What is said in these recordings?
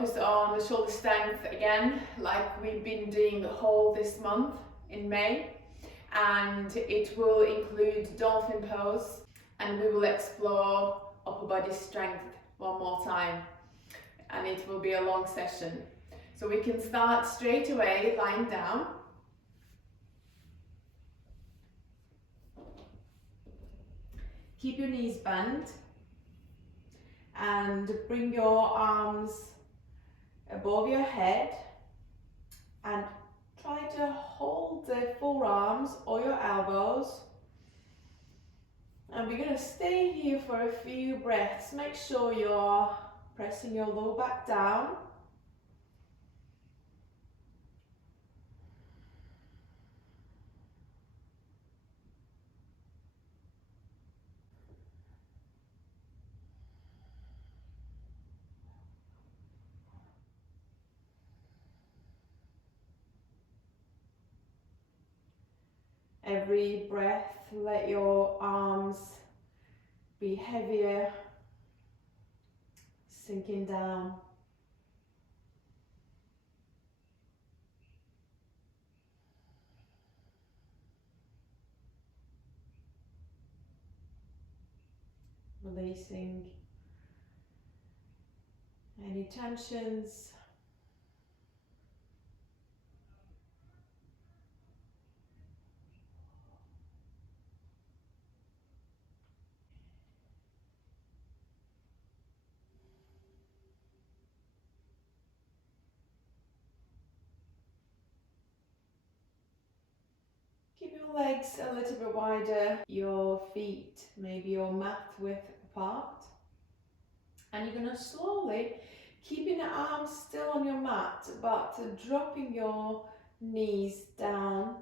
focus on the shoulder strength again, like we've been doing the whole this month in May, and it will include dolphin pose, and we will explore upper body strength one more time, and it will be a long session. So we can start straight away lying down. Keep your knees bent and bring your arms above your head and try to hold the forearms or your elbows. And we're going to stay here for a few breaths. Make sure you're pressing your lower back down. Every breath, let your arms be heavier, sinking down. Releasing any tensions. Keep your legs a little bit wider, your feet maybe your mat width apart. And you're going to slowly, keeping the arms still on your mat, but dropping your knees down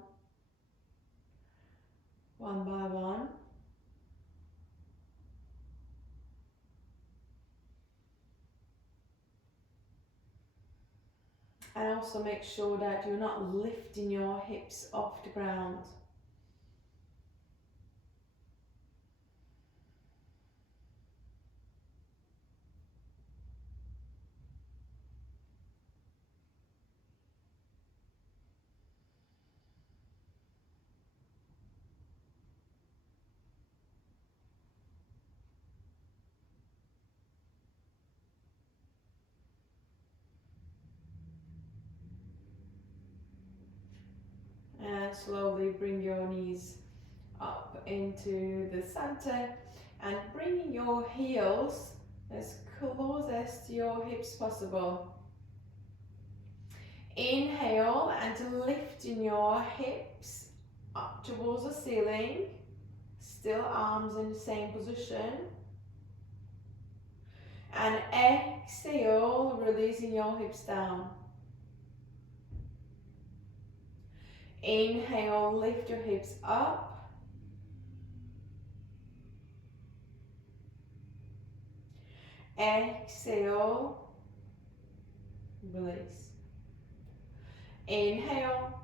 one by one. And also make sure that you're not lifting your hips off the ground. And slowly bring your knees up into the center and bringing your heels as close as to your hips possible. Inhale and lifting your hips up towards the ceiling, still arms in the same position. And exhale, releasing your hips down. Inhale, lift your hips up. Exhale, release. Inhale.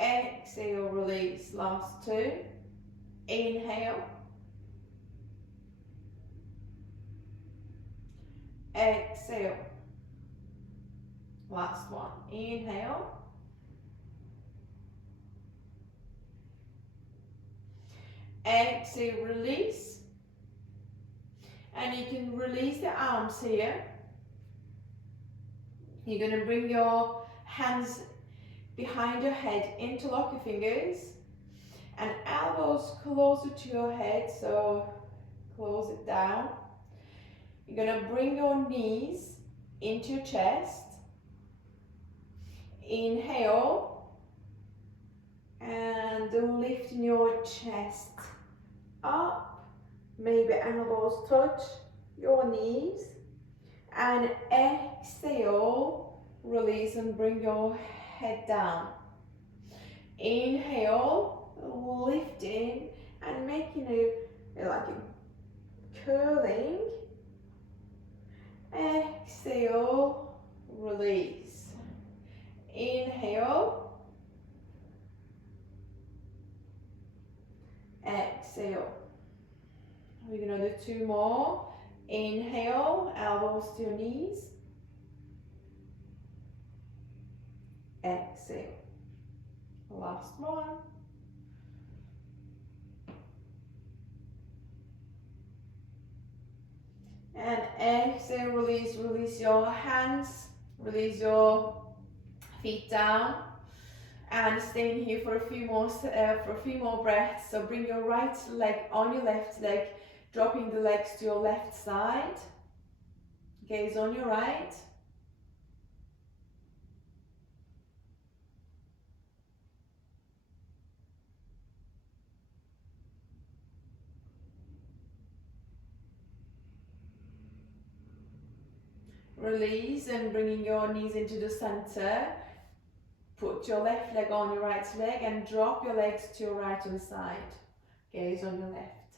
Exhale, release. Last two. Inhale. Exhale. Last one. Inhale. Exhale, release. And you can release the arms here. You're going to bring your hands behind your head, interlock your fingers, and elbows closer to your head, so close it down. You're going to bring your knees into your chest. Inhale, and lifting your chest up, maybe elbows touch your knees, and exhale, release and bring your head down. Inhale, lifting and making it like a curling. Exhale, release. Inhale, exhale. We're going to do 2 more. Inhale, elbows to your knees. Exhale. Last one. And exhale, release, release your hands, release your feet down. And staying here for a few more breaths. So bring your right leg on your left leg, dropping the legs to your left side. Gaze on your right. Release and bringing your knees into the center. Put your left leg on your right leg and drop your legs to your right hand side. Gaze on your left.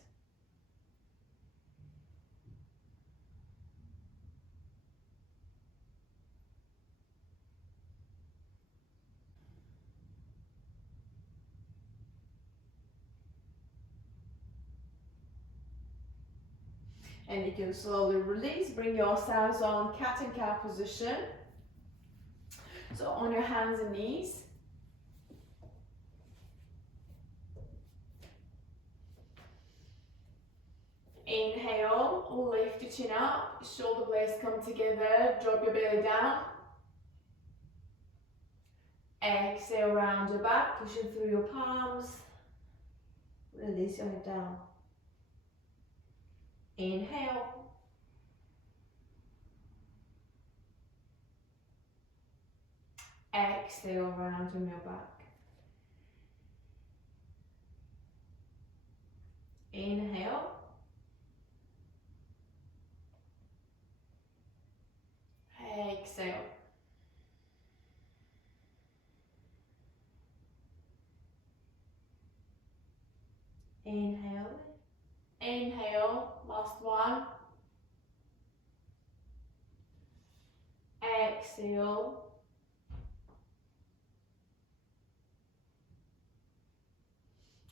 And you can slowly release, bring yourselves on cat and cow position. So on your hands and knees. Inhale, lift your chin up, shoulder blades come together, drop your belly down. Exhale, round your back, pushing through your palms. Release your head down. Inhale. Exhale, rounding your back. Inhale. Exhale. Inhale. Inhale, last one. Exhale.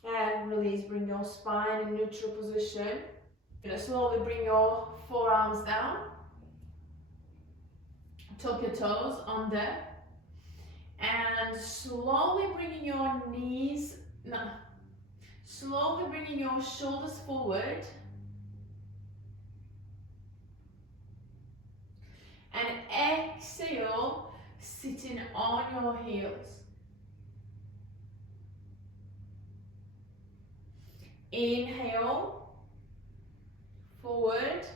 And release, bring your spine in neutral position. You're going to slowly bring your forearms down. Tuck your toes under. And slowly bringing your knees, slowly bringing your shoulders forward. And exhale, sitting on your heels. Inhale, forward.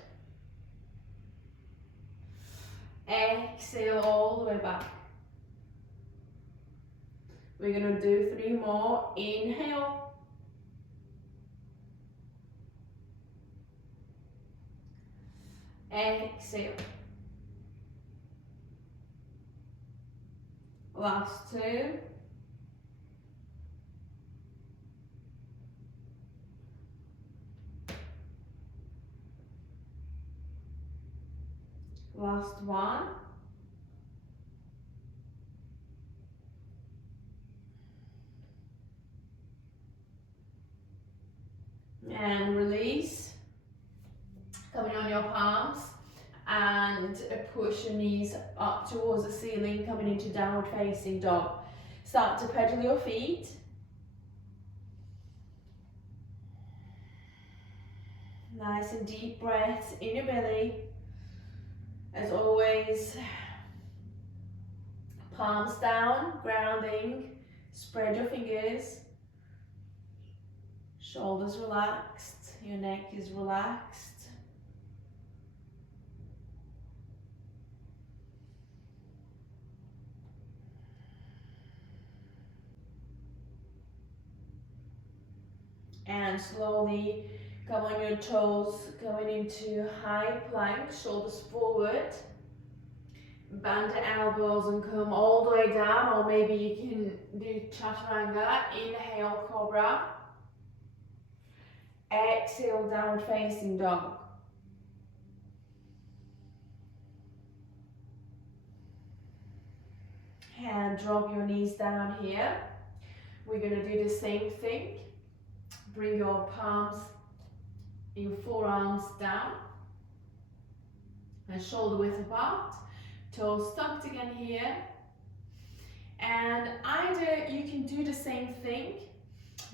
Exhale all the way back. We're going to do 3 more. Inhale. Exhale. Last 2. Last 1. And release. Coming on your palms and push your knees up towards the ceiling, coming into downward facing dog. Start to pedal your feet. Nice and deep breaths in your belly. As always, palms down, grounding, spread your fingers, shoulders relaxed, your neck is relaxed. And slowly come on your toes, going into high plank, shoulders forward. Bend the elbows and come all the way down, or maybe you can do chaturanga. Inhale, cobra. Exhale, downward facing dog. And drop your knees down here. We're going to do the same thing. Bring your palms Your forearms down and shoulder width apart, toes tucked again here. And either you can do the same thing,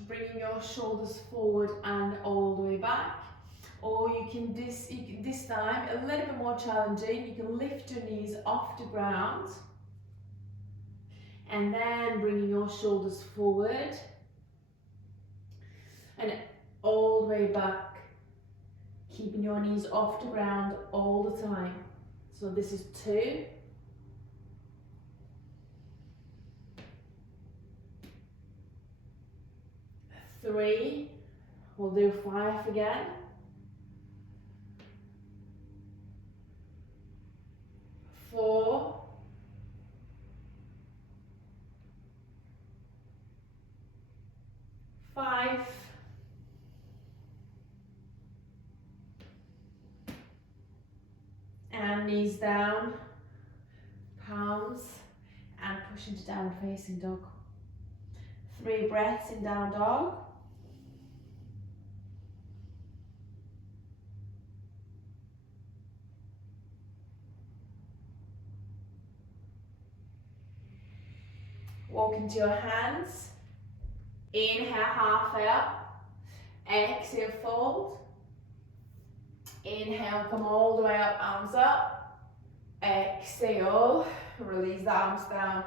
bringing your shoulders forward and all the way back, or you can this time a little bit more challenging. You can lift your knees off the ground and then bringing your shoulders forward and all the way back, keeping your knees off the ground all the time. So this is 2, 3, we'll do 5 again, 4, 5, and knees down, palms, and push into downward facing dog. 3 breaths in down dog. Walk into your hands. Inhale, halfway up. Exhale, fold. Inhale, come all the way up, arms up. Exhale, release the arms down.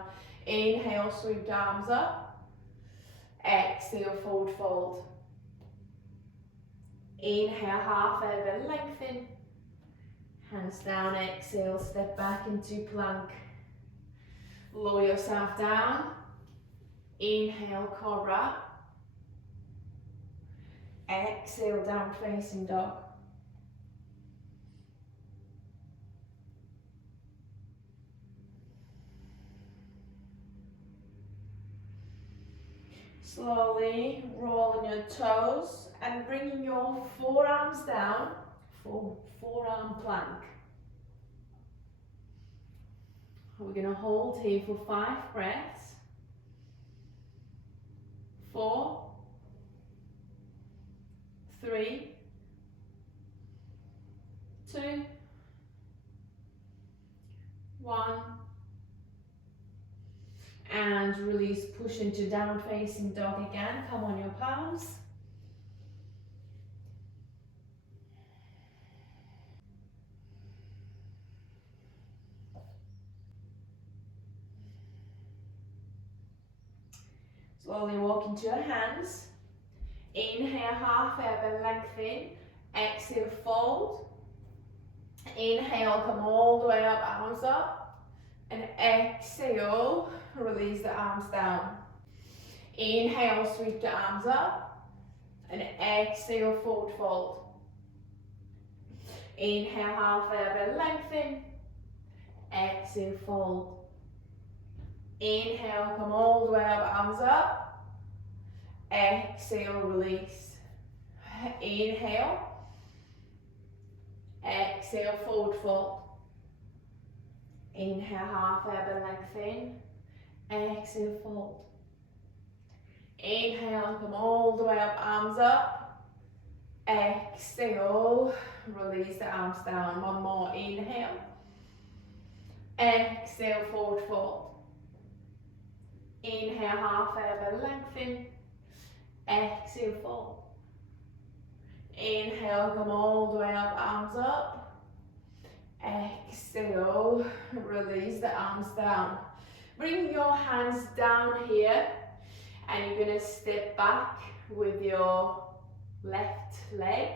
Inhale, sweep the arms up. Exhale, fold, fold. Inhale, halfway, bend, lengthen. Hands down, exhale, step back into plank. Lower yourself down. Inhale, cobra. Exhale, down facing dog. Slowly rolling your toes and bringing your forearms down for forearm plank. We're going to hold here for 5 breaths. 4, 3, 2, 1. And release, push into downward facing dog again. Come on your palms. Slowly walk into your hands. Inhale, halfway up and lengthen. Exhale, fold. Inhale, come all the way up, arms up. And exhale, release the arms down. Inhale, sweep the arms up. And exhale, fold, fold. Inhale, halfway up and lengthen. Exhale, fold. Inhale, come all the way up, arms up. Exhale, release. Inhale. Exhale, fold, fold. Inhale, halfway up and lengthen. Exhale, fold. Inhale, come all the way up, arms up. Exhale, release the arms down. One more, inhale. Exhale, fold, fold. Inhale, halfway up and lengthen. Exhale, fold. Inhale, come all the way up, arms up. Exhale, release the arms down. Bring your hands down here and you're going to step back with your left leg.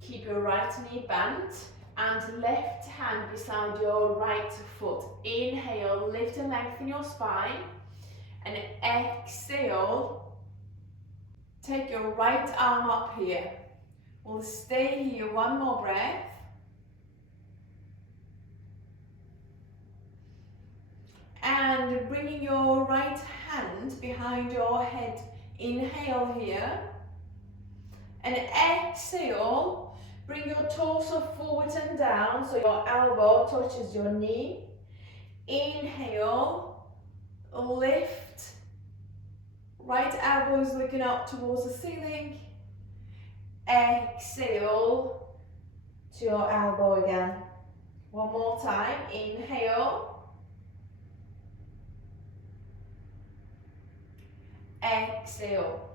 Keep your right knee bent and left hand beside your right foot. Inhale, lift and lengthen your spine. And exhale, take your right arm up here. We'll stay here one more breath. And bringing your right hand behind your head. Inhale here. And exhale, bring your torso forward and down so your elbow touches your knee. Inhale, lift. Right elbow is looking up towards the ceiling. exhale to your elbow again. One more time, inhale, exhale,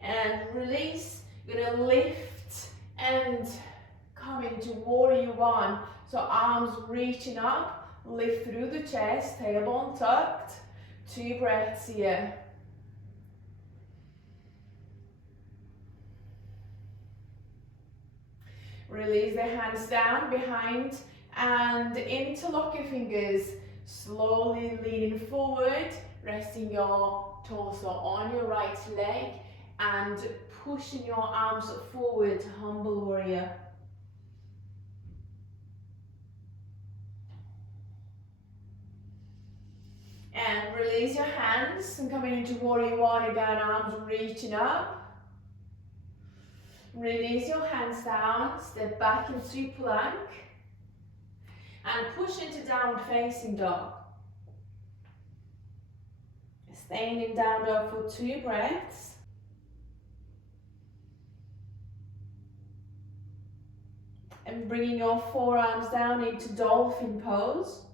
and release. You're gonna lift and come into warrior one. So arms reaching up, lift through the chest, tailbone tucked. 2 breaths here. Release the hands down behind and interlock your fingers, slowly leaning forward, resting your torso on your right leg and pushing your arms forward, humble warrior. And release your hands and coming into warrior one again, arms reaching up. Release your hands down, step back into plank and push into downward facing dog. Staying in down dog for 2 breaths. And bringing your forearms down into dolphin pose.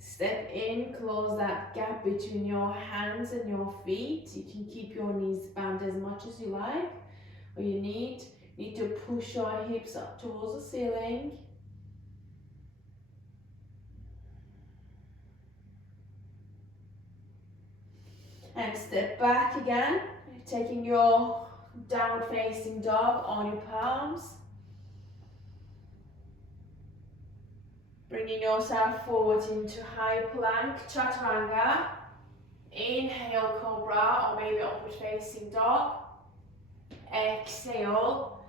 Step in, close that gap between your hands and your feet. You can keep your knees bent as much as you like. Or you need to push your hips up towards the ceiling. And step back again, taking your downward facing dog on your palms. Bringing yourself forward into high plank, chaturanga. Inhale, cobra, or maybe upward facing dog. Exhale,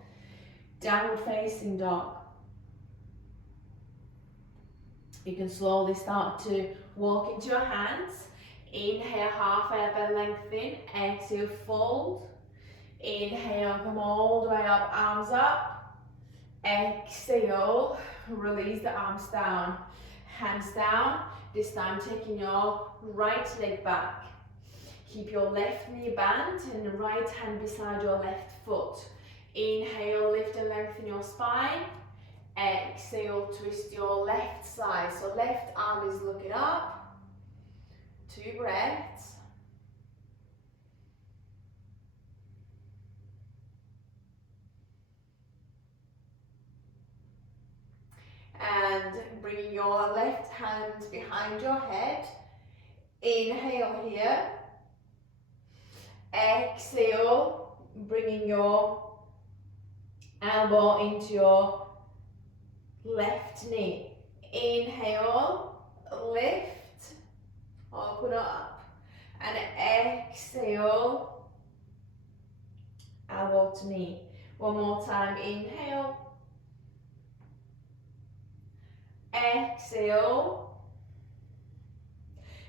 downward facing dog. You can slowly start to walk into your hands. Inhale, half elbow lengthen. Exhale, fold. Inhale, come all the way up, arms up. Exhale, release the arms down. Hands down, this time taking your right leg back. Keep your left knee bent and the right hand beside your left foot. Inhale, lift and lengthen your spine. Exhale, twist your left side. So left arm is looking up. 2 breaths. And bringing your left hand behind your head. Inhale here. Exhale, bringing your elbow into your left knee. Inhale, lift, open up. And exhale, elbow to knee. One more time, inhale. Exhale.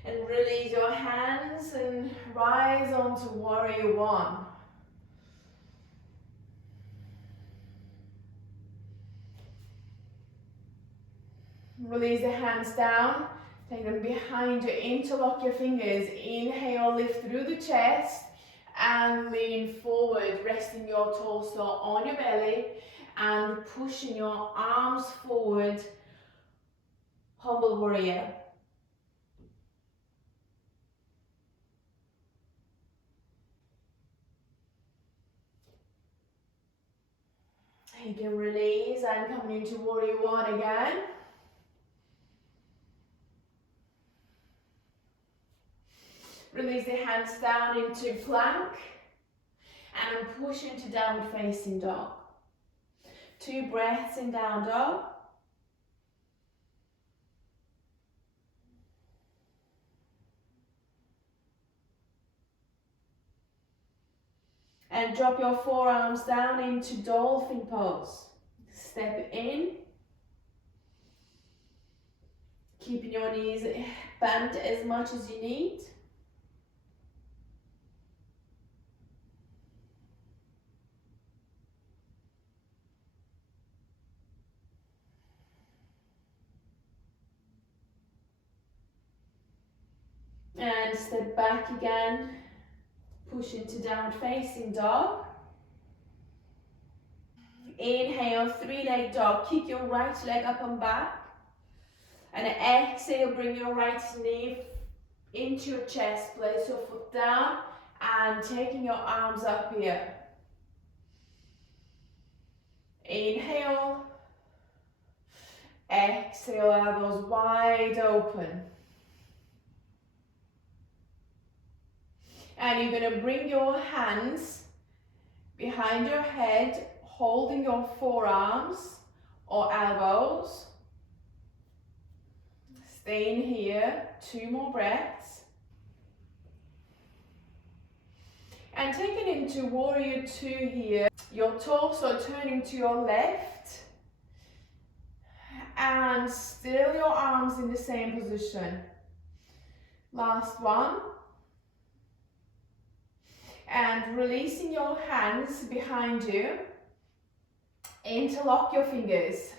And release your hands and rise onto warrior one. Release the hands down, take them behind you, interlock your fingers. Inhale, lift through the chest and lean forward, resting your torso on your belly and pushing your arms forward, humble warrior. You can release and coming into warrior one again. Release the hands down into plank and push into downward facing dog. 2 breaths in down dog. And drop your forearms down into dolphin pose. Step in. Keeping your knees bent as much as you need. And step back again. Push into downward facing dog. Inhale, three-leg dog. Kick your right leg up and back. And exhale, bring your right knee into your chest. Place your foot down and taking your arms up here. Inhale. Exhale, elbows wide open. And you're going to bring your hands behind your head, holding your forearms or elbows. Staying here, 2 more breaths. And taking into warrior 2 here, your torso turning to your left. And still your arms in the same position. Last one. And releasing your hands behind you. Interlock your fingers.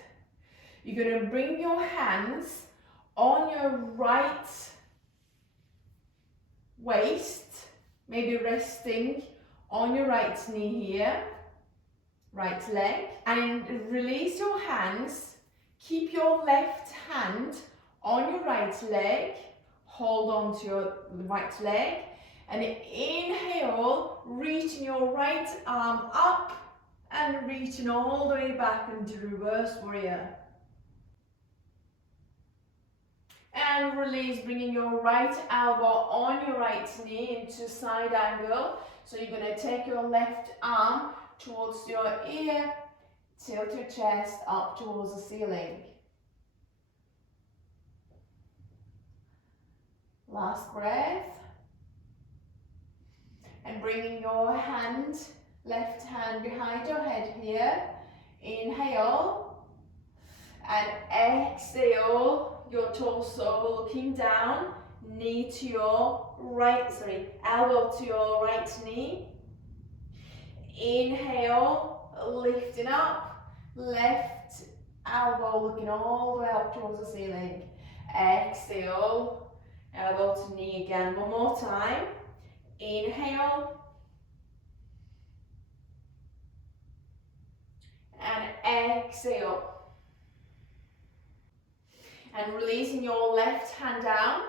You're going to bring your hands on your right waist, maybe resting on your right knee here, right leg, and release your hands. Keep your left hand on your right leg, hold on to your right leg, and inhale, reaching your right arm up and reaching all the way back into reverse warrior. And release, bringing your right elbow on your right knee into side angle. So you're going to take your left arm towards your ear, tilt your chest up towards the ceiling. Last breath. And bringing your hand, left hand behind your head here. Inhale. And exhale. Your torso looking down, knee to your right, elbow to your right knee. Inhale, lifting up, left elbow looking all the way up towards the ceiling. Exhale, elbow to knee again. One more time. Inhale. And exhale. And releasing your left hand down,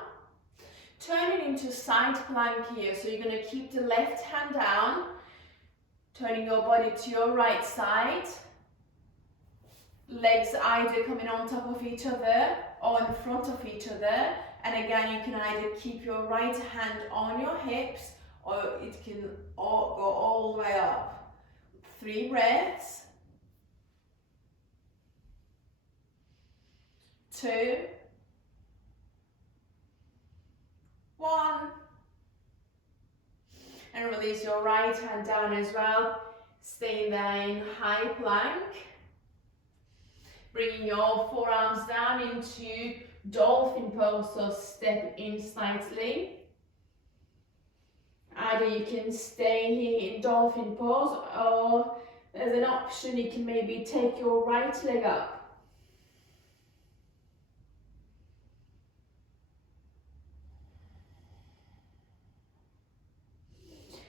turning into side plank here. So you're going to keep the left hand down, turning your body to your right side, legs either coming on top of each other or in front of each other. And again, you can either keep your right hand on your hips or it can go all the way up. 3 breaths. 2, 1, and release your right hand down as well, staying there in high plank, bringing your forearms down into dolphin pose, so step in slightly. Either you can stay here in dolphin pose, or there's an option, you can maybe take your right leg up.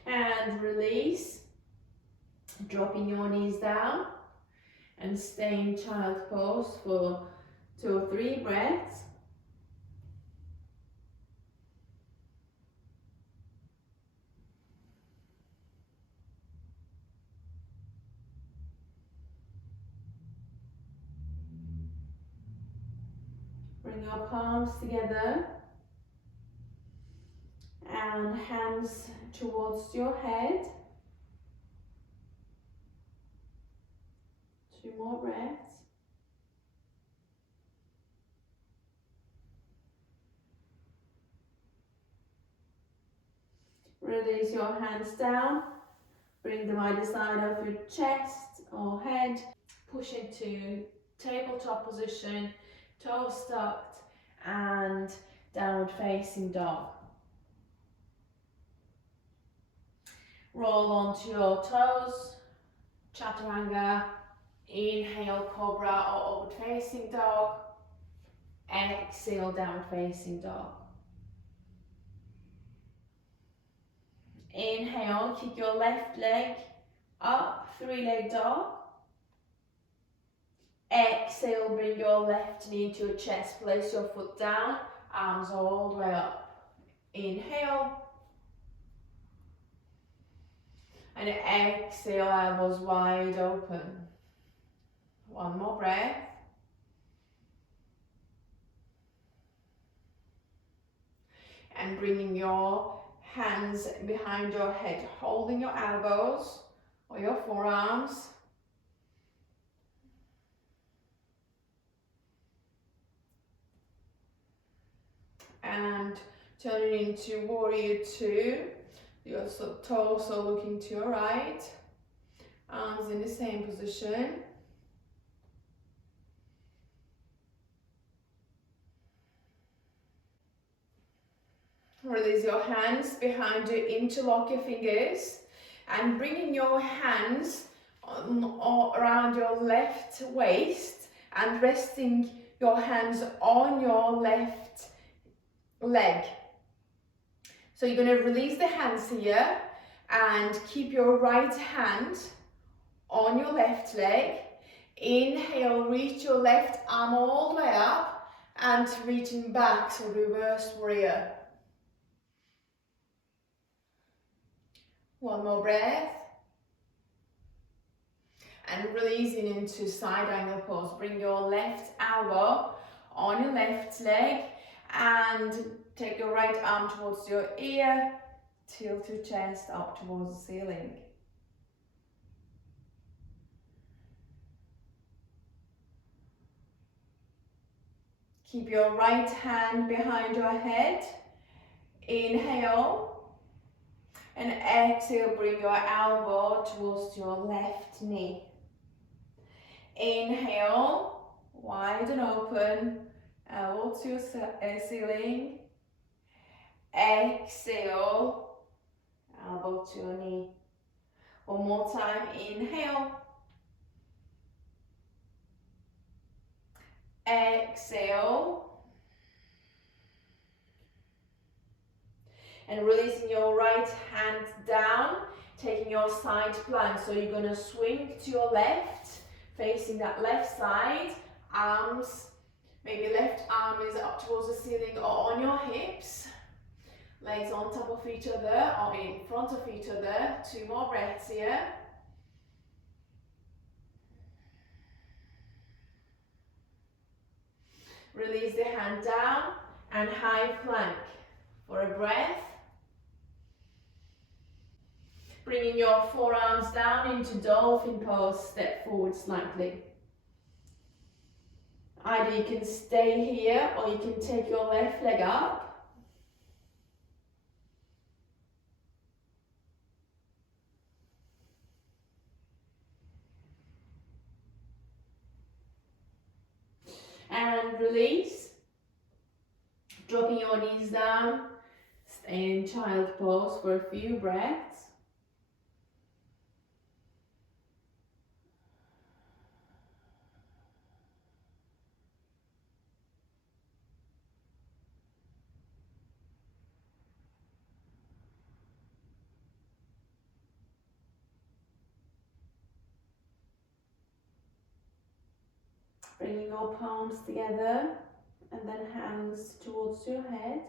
And release, dropping your knees down and stay in child pose for 2 or 3 breaths. Bring your palms together and hands towards your head. 2 more breaths. Release your hands down. Bring them either side of your chest or head. Push into tabletop position, toes tucked, and downward facing dog. Roll onto your toes, chaturanga, inhale cobra or upward facing dog, exhale downward facing dog. Inhale, kick your left leg up, 3-leg dog, Exhale, bring your left knee to your chest, place your foot down, arms all the way up. Inhale. And exhale, elbows wide open. One more breath. And bringing your hands behind your head, holding your elbows or your forearms. And turning into warrior two. Your torso looking to your right. Arms in the same position. Release your hands behind you, interlock your fingers, and bringing your hands around your left waist and resting your hands on your left leg. So you're going to release the hands here and keep your right hand on your left leg. Inhale, reach your left arm all the way up and reaching back, so reverse warrior. One more breath. And releasing into side angle pose. Bring your left elbow on your left leg and take your right arm towards your ear. Tilt your chest up towards the ceiling. Keep your right hand behind your head. Inhale. And exhale, bring your elbow towards your left knee. Inhale, wide and open, elbow to your ceiling. Exhale, elbow to your knee. One more time, inhale. Exhale. And releasing your right hand down, taking your side plank. So you're going to swing to your left, facing that left side. Arms, maybe left arm is up towards the ceiling or on your hips. Legs on top of each other or in front of each other. 2 more breaths here. Release the hand down and high plank for a breath. Bringing your forearms down into dolphin pose, step forward slightly. Either you can stay here or you can take your left leg up. And release. Dropping your knees down. Stay in child pose for a few breaths. Bringing your palms together and then hands towards your head.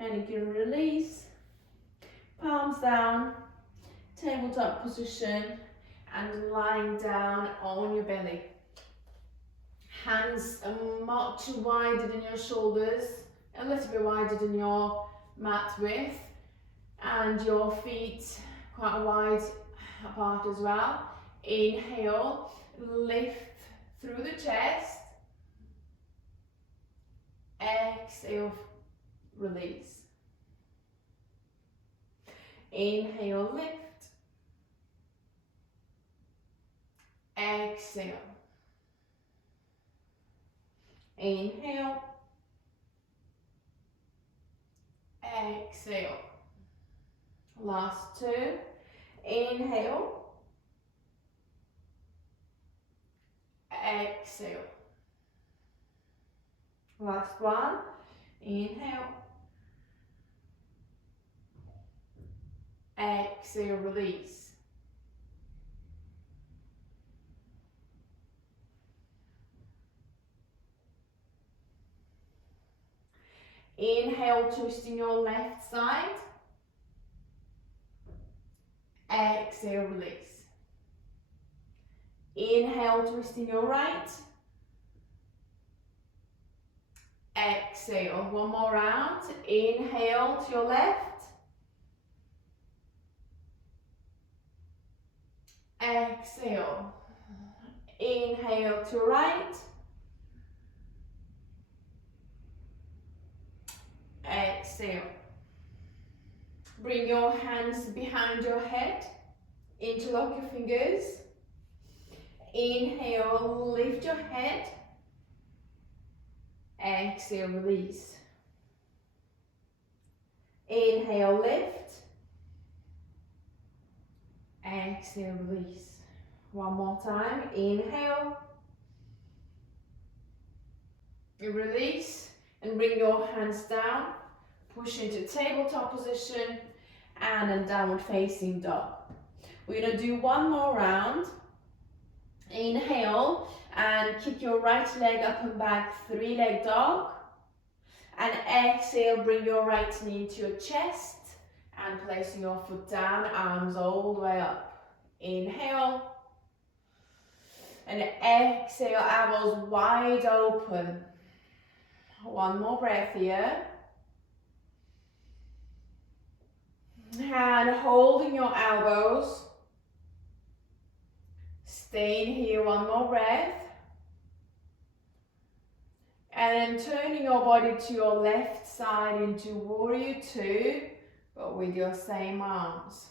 And you can release, palms down, tabletop position, and lying down on your belly. Hands are much wider than your shoulders, a little bit wider than your mat width, and your feet quite wide apart as well. Inhale, lift through the chest. Exhale, release. Inhale, lift. Exhale. Inhale. Exhale. Last 2. Inhale. Exhale. Last one. Inhale. Exhale, release. Inhale, twisting your left side. Exhale, release. Inhale, twisting your right. Exhale, one more round. Inhale to your left. Exhale. Inhale to right. Exhale. Bring your hands behind your head. Interlock your fingers. Inhale, lift your head. Exhale, release. Inhale, lift. Exhale, release. One more time. Inhale. Release. And bring your hands down. Push into tabletop position. And then downward facing dog. We're going to do one more round. Inhale. And kick your right leg up and back. 3-leg dog. And exhale. Bring your right knee to your chest. And placing your foot down. Arms all the way up. Inhale. And exhale. Elbows wide open. One more breath here. And holding your elbows. Staying here, one more breath. And then turning your body to your left side into Warrior 2, but with your same arms.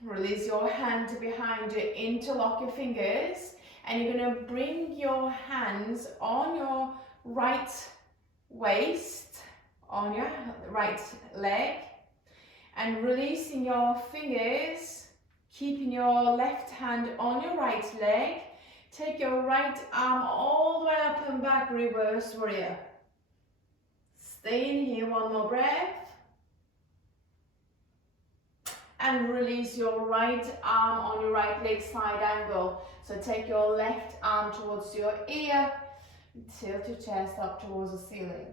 Release your hand behind you, interlock your fingers. And you're going to bring your hands on your right waist, on your right leg, and releasing your fingers, keeping your left hand on your right leg. Take your right arm all the way up and back, reverse warrior. Stay in here, one more breath. And release your right arm on your right leg, side angle. So take your left arm towards your ear, tilt your chest up towards the ceiling.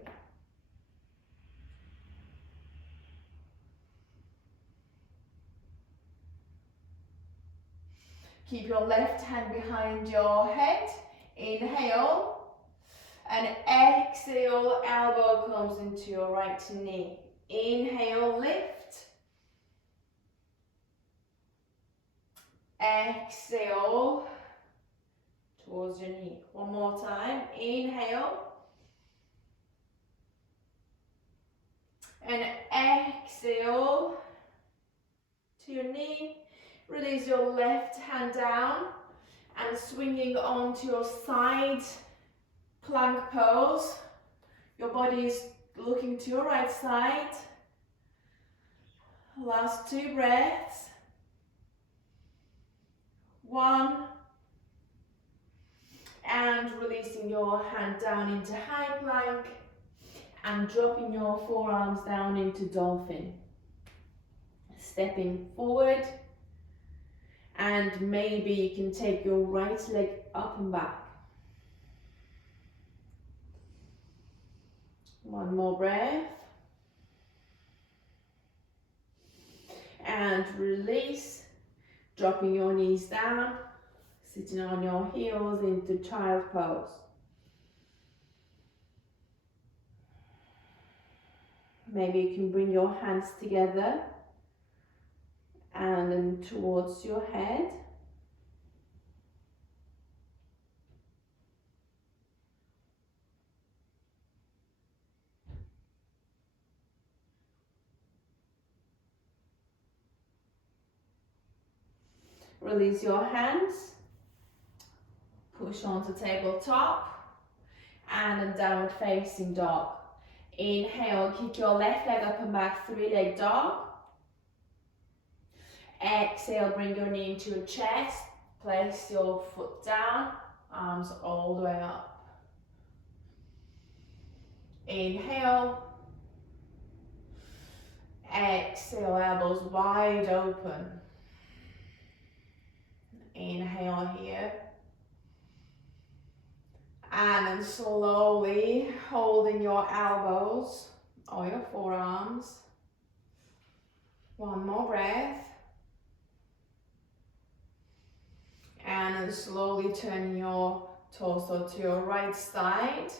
Keep your left hand behind your head. Inhale. And exhale, elbow comes into your right knee. Inhale, lift. Exhale towards your knee. One more time. Inhale. And exhale to your knee. Release your left hand down and swinging onto your side plank pose. Your body is looking to your right side. Last 2 breaths. 1. And releasing your hand down into high plank and dropping your forearms down into dolphin. Stepping forward, and maybe you can take your right leg up and back. One more breath. And release, dropping your knees down, sitting on your heels into child pose. Maybe you can bring your hands together and then towards your head. Release your hands, push onto tabletop, and then downward facing dog. Inhale, kick your left leg up and back, 3-leg dog. Exhale, bring your knee into your chest, place your foot down, arms all the way up. Inhale. Exhale, elbows wide open. Inhale here. And then slowly holding your elbows or your forearms. One more breath. And then slowly turn your torso to your right side.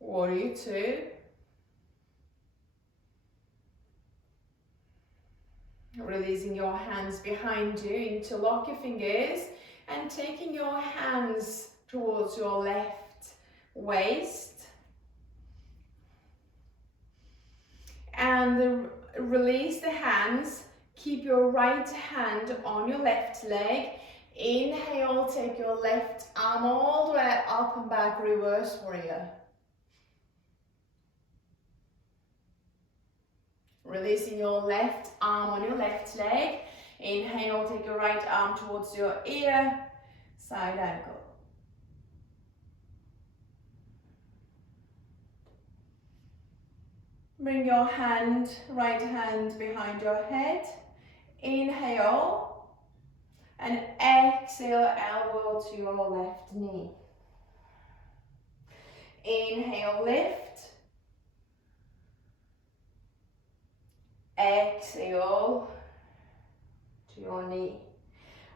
Warrior two. Releasing your hands behind you, interlock your fingers and taking your hands towards your left waist. And release the hands, keep your right hand on your left leg. Inhale, take your left arm all the way up and back, reverse warrior. Releasing your left arm on your left leg. Inhale, take your right arm towards your ear, side ankle. Bring your right hand behind your head. Inhale, and exhale, elbow to your left knee. Inhale, lift. Exhale to your knee.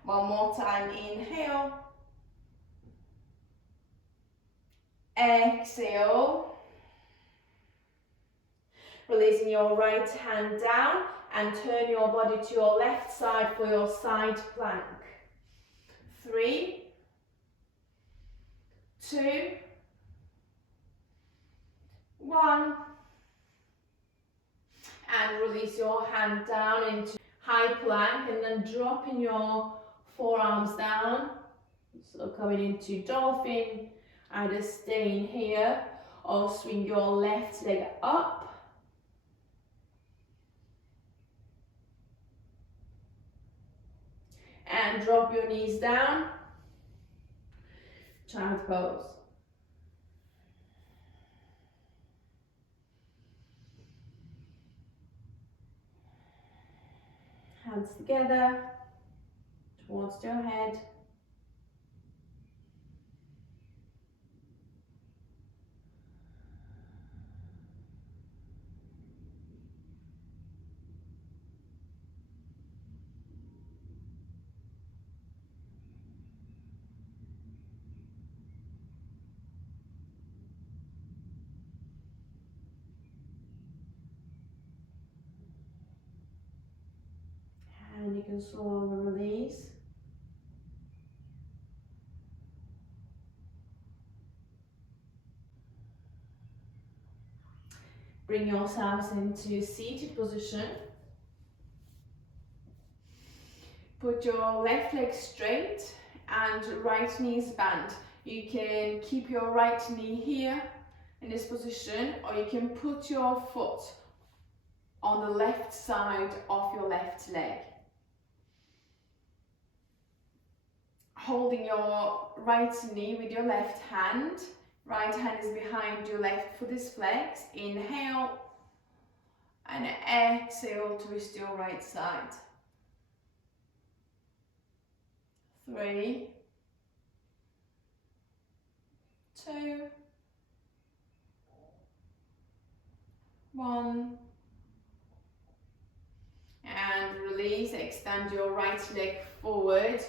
One more time, inhale. Exhale. Releasing your right hand down and turn your body to your left side for your side plank. 3, 2, 1. And release your hand down into high plank and then dropping your forearms down. So coming into dolphin, either staying here or swing your left leg up. And drop your knees down. Child pose. Hands together towards your head. And you can slowly release. Bring yourselves into seated position. Put your left leg straight and right knee is bent. You can keep your right knee here in this position, or you can put your foot on the left side of your left leg. Holding your right knee with your left hand. Right hand is behind your left foot is flexed. Inhale and exhale, twist your right side. 3, 2, 1. And release, extend your right leg forward.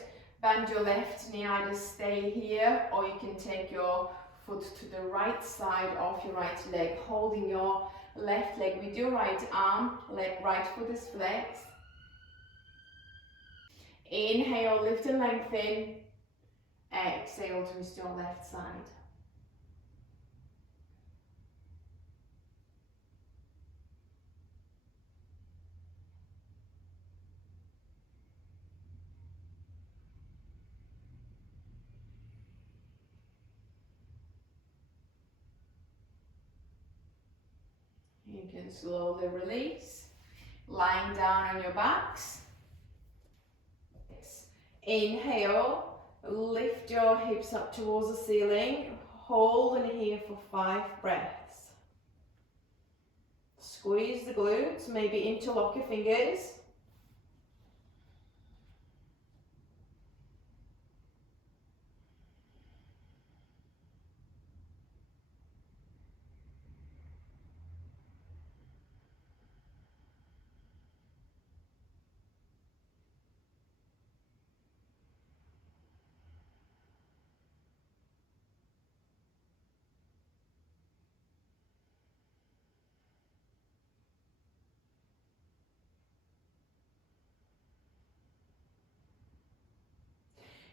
Bend your left knee, either stay here or you can take your foot to the right side of your right leg, holding your left leg with your right arm, right foot is flexed. Inhale, lift and lengthen. Exhale, twist your left side. You can slowly release, lying down on your backs. Inhale, Lift your hips up towards the ceiling. Hold in here for 5 breaths. Squeeze the glutes, maybe interlock your fingers.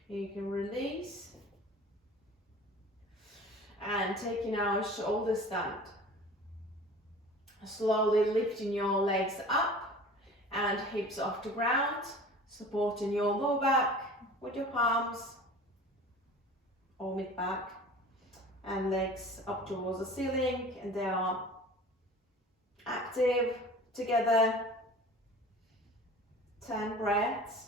You can release. And taking our shoulder stand. Slowly lifting your legs up and hips off the ground, supporting your lower back with your palms or mid back, and legs up towards the ceiling, and they are active together. 10 breaths.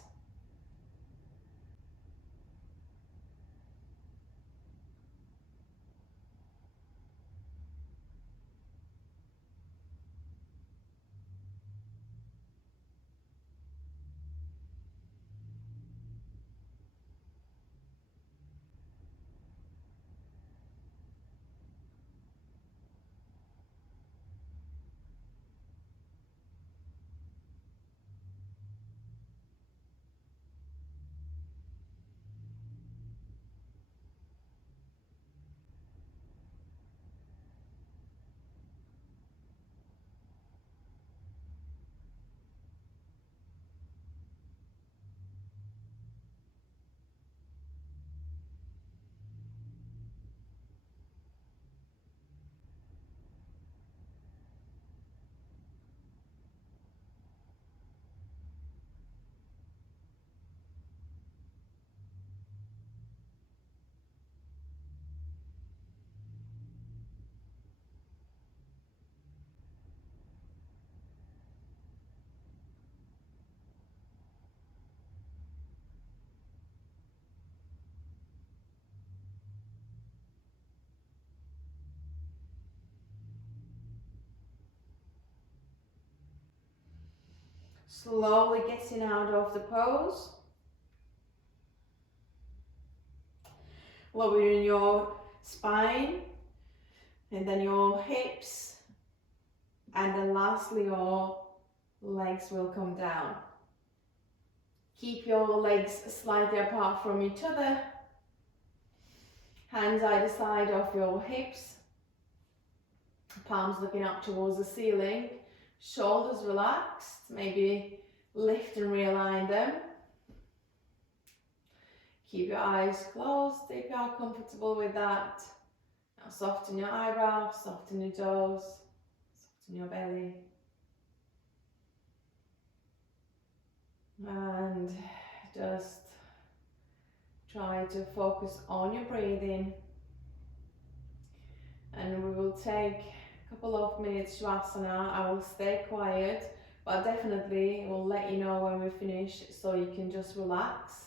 Slowly getting out of the pose. Lowering your spine, and then your hips, and then lastly your legs will come down. Keep your legs slightly apart from each other. Hands either side of your hips. Palms looking up towards the ceiling. Shoulders relaxed. Maybe lift and realign them. Keep your eyes closed if you are comfortable with that. Now soften your eyebrows, soften your jaws, soften your belly. And just try to focus on your breathing. And we will take a couple of minutes Shavasana. I will stay quiet, but definitely will let you know when we finish so you can just relax.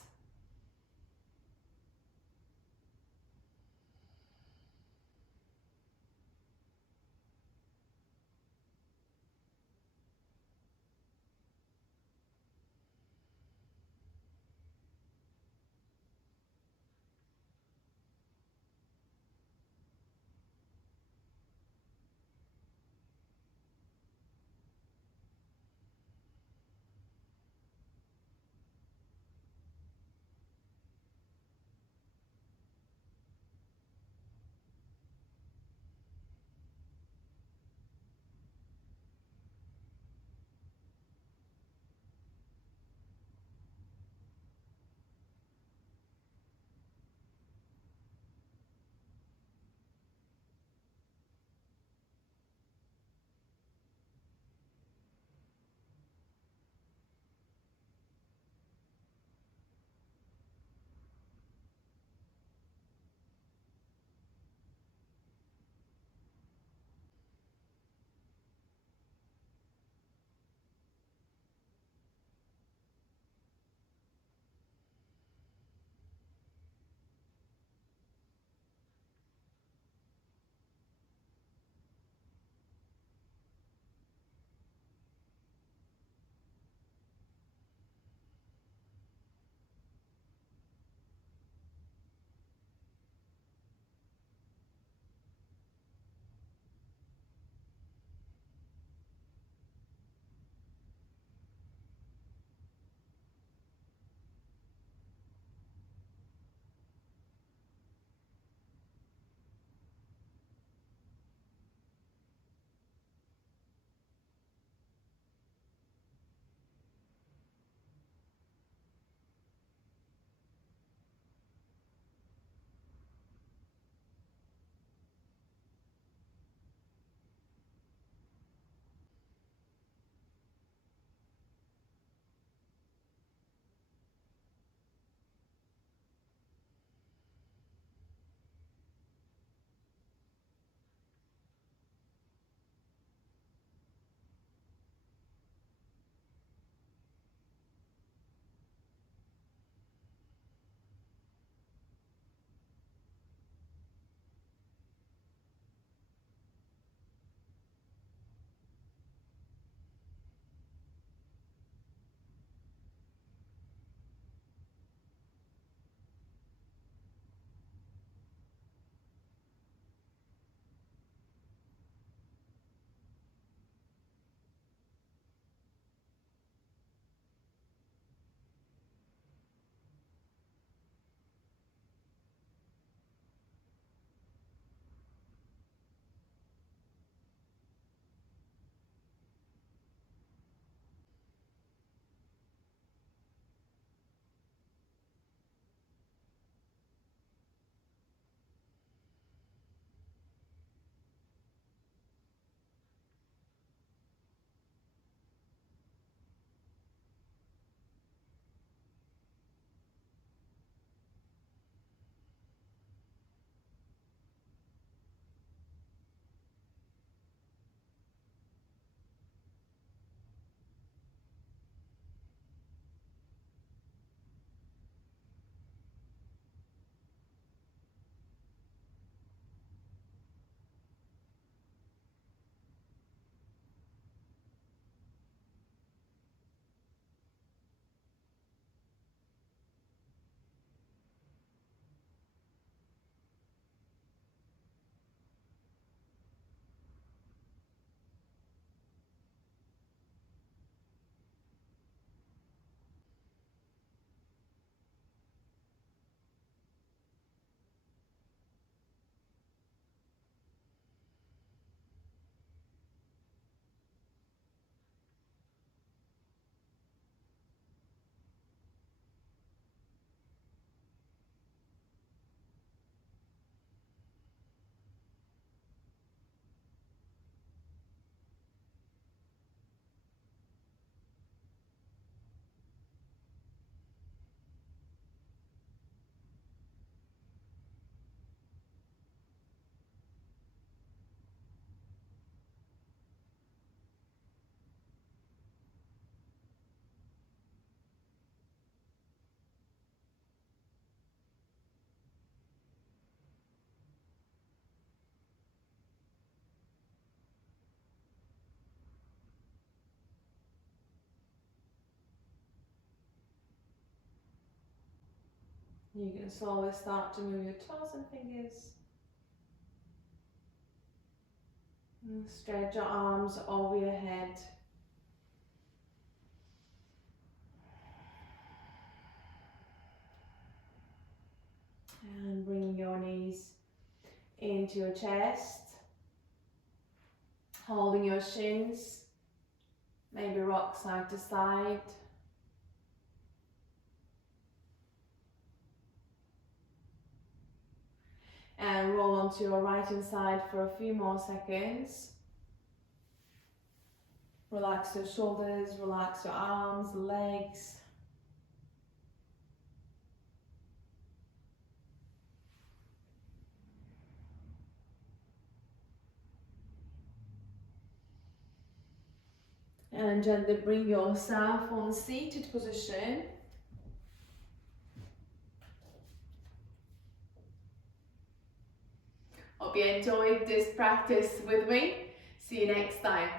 You can slowly start to move your toes and fingers. And stretch your arms over your head. And bring your knees into your chest. Holding your shins. Maybe rock side to side. And roll onto your right hand side for a few more seconds. Relax your shoulders, relax your arms, legs. And gently bring yourself on seated position. Hope you enjoyed this practice with me. See you next time.